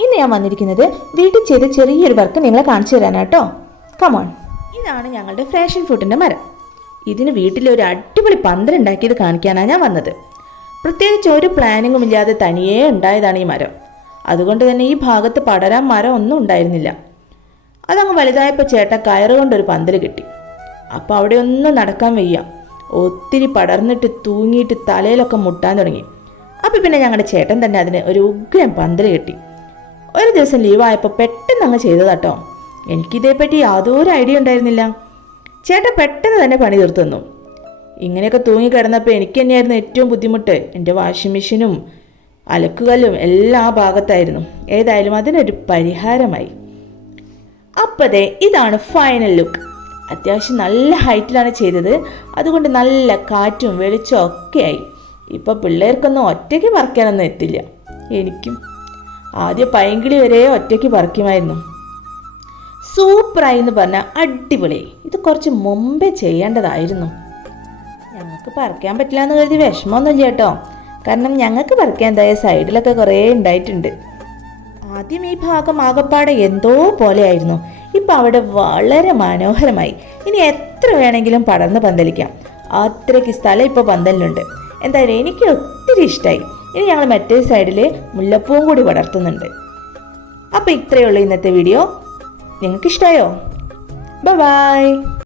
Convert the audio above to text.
ഇന്ന് ഞാൻ വന്നിരിക്കുന്നത് വീട്ടിൽ ചെയ്ത ചെറിയൊരു വർക്ക് നിങ്ങളെ കാണിച്ചു തരാനാട്ടോ കമോൺ ഇതാണ് ഞങ്ങളുടെ ഫാഷൻ ഫുഡിന്റെ മരം. ഇതിന് വീട്ടിൽ ഒരു അടിപൊളി പന്തൽ ഉണ്ടാക്കിയത് കാണിക്കാനാണ് ഞാൻ വന്നത്. പ്രത്യേകിച്ച് ഒരു പ്ലാനിങ്ങും ഇല്ലാതെ തനിയേ ഉണ്ടായതാണ് ഈ മരം. അതുകൊണ്ട് തന്നെ ഈ ഭാഗത്ത് പടരാൻ മരം ഒന്നും ഉണ്ടായിരുന്നില്ല. അതങ്ങ് വലുതായപ്പോൾ ചേട്ട കയറുകൊണ്ടൊരു പന്തൽ കിട്ടി. അപ്പോൾ അവിടെ ഒന്നും നടക്കാൻ വയ്യ. ഒത്തിരി പടർന്നിട്ട് തൂങ്ങിയിട്ട് തലയിലൊക്കെ മുട്ടാൻ തുടങ്ങി. അപ്പോൾ പിന്നെ ഞങ്ങളുടെ ചേട്ടൻ തന്നെ അതിന് ഒരു ഉഗ്രം പന്തൽ കെട്ടി. ഒരു ദിവസം ലീവായപ്പോൾ പെട്ടെന്ന് അങ്ങ് ചെയ്തതാട്ടോ. എനിക്കിതേപ്പറ്റി യാതൊരു ഐഡിയ ഉണ്ടായിരുന്നില്ല. ചേട്ടൻ പെട്ടെന്ന് തന്നെ പണി തീർത്തു ഇങ്ങനെയൊക്കെ തൂങ്ങിക്കിടന്നപ്പോൾ എനിക്ക് തന്നെയായിരുന്നു ഏറ്റവും ബുദ്ധിമുട്ട്. എന്റെ വാഷിംഗ് മെഷീനും അലക്കുകല്ലും എല്ലാ ഭാഗത്തായിരുന്നു. ഏതായാലും അതിനൊരു പരിഹാരമായി. അപ്പതേ ഇതാണ് ഫൈനൽ ലുക്ക് അത്യാവശ്യം നല്ല ഹൈറ്റിലാണ് ചെയ്തത്. അതുകൊണ്ട് നല്ല കാറ്റും വെളിച്ചവും ഒക്കെയായി ഇപ്പോൾ പിള്ളേർക്കൊന്നും ഒറ്റയ്ക്ക് പറിക്കാനൊന്നും എത്തില്ല. എനിക്കും ആദ്യം പൈങ്കിളി വരെ ഒറ്റയ്ക്ക് പറിക്കുമായിരുന്നു. സൂപ്പറായി എന്ന് പറഞ്ഞാൽ അടിപൊളി. ഇത് കുറച്ച് മുമ്പേ ചെയ്യേണ്ടതായിരുന്നു. ഞങ്ങൾക്ക് പറിക്കാൻ പറ്റില്ല എന്ന് കരുതി വിഷമമൊന്നും കേട്ടോ. കാരണം ഞങ്ങൾക്ക് പറിക്കാൻ എന്തായ സൈഡിലൊക്കെ കുറേ ഉണ്ടായിട്ടുണ്ട്. ആദ്യം ഈ ഭാഗം ആകപ്പാടെ എന്തോ പോലെയായിരുന്നു. ഇപ്പം അവിടെ വളരെ മനോഹരമായി. ഇനി എത്ര വേണമെങ്കിലും പടർന്ന് പന്തലിക്കാം. അത്രയ്ക്ക് സ്ഥലം ഇപ്പോൾ പന്തലിലുണ്ട് എന്തായാലും എനിക്ക് ഒത്തിരി ഇഷ്ടമായി ഇനി ഞങ്ങൾ മറ്റേ സൈഡിൽ മുല്ലപ്പൂവും കൂടി വളർത്തുന്നുണ്ട്. അപ്പോൾ ഇത്രയേ ഉള്ളൂ ഇന്നത്തെ വീഡിയോ. നിങ്ങൾക്ക് ഇഷ്ടമായോ ബൈ